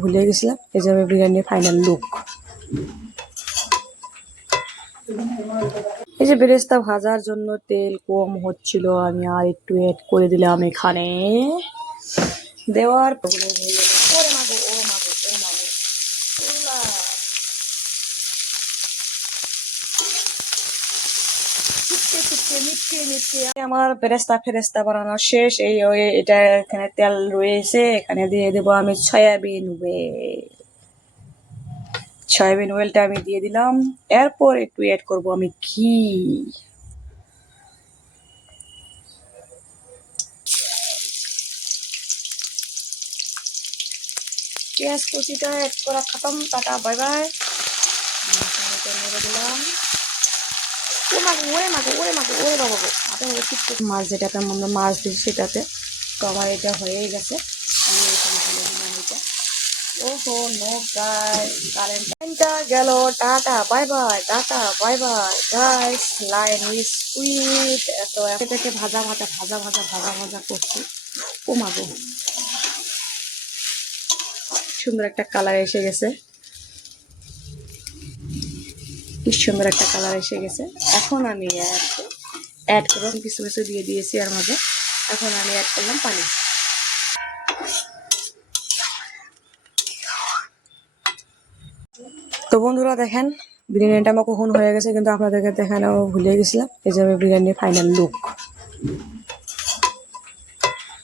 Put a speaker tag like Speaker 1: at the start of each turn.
Speaker 1: ভুলে গেছিলাম, এই যে আমি বিরিয়ানির ফাইনাল লুক এই যে বেরেস্তা ভাজার জন্য তেল কম হচ্ছিল, আমি আর একটু অ্যাড করে দিলাম এখানে। দেওয়ার ও ও আমার বেরেস্তা ফেরেস্তা বানানো শেষ। এই, ওই, এটা এখানে তেল রয়েছে, এখানে দিয়ে দেবো আমি সয়াবিন ওয়েল। সয়াবিন ওয়েলটা আমি দিয়ে দিলাম। এরপর একটু অ্যাড করব আমি ঘি। পেঁয়াজ কুচিটা অ্যাড করা খতম, টাটা বাই বাই দিলাম। ও মাগো, ওরে মাগো ওরে মাগো, ওরে বাবা মাছ যেটাতে আমরা মাছ দিই সেটাতে। তো আমার এটা হয়ে গেছে। আমি এখানে ঢেলে দিলাম এটা। ওহো নো গাইস কারেন্টটা গেল। Tata bye bye tata bye bye guys line is sweet এত এটাকে ভাজা ভাজা ভাজা ভাজা ভাজা ভাজা করছি। ও মাগো। সুন্দর একটা কালার এসে গেছে। কি সুন্দর একটা কালার এসে গেছে। এখন আমি অ্যাড করব। কিছু কিছু দিয়ে দিয়েছি এর মধ্যে। এখন আমি অ্যাড করলাম পানি। তো বন্ধুরা দেখেন, বিরিয়ানিটা আমার কখন হয়ে গেছে কিন্তু আপনাদেরকে দেখানো ভুলে গেছিলাম। এই যাবে বিরিয়ানির ফাইনাল লুক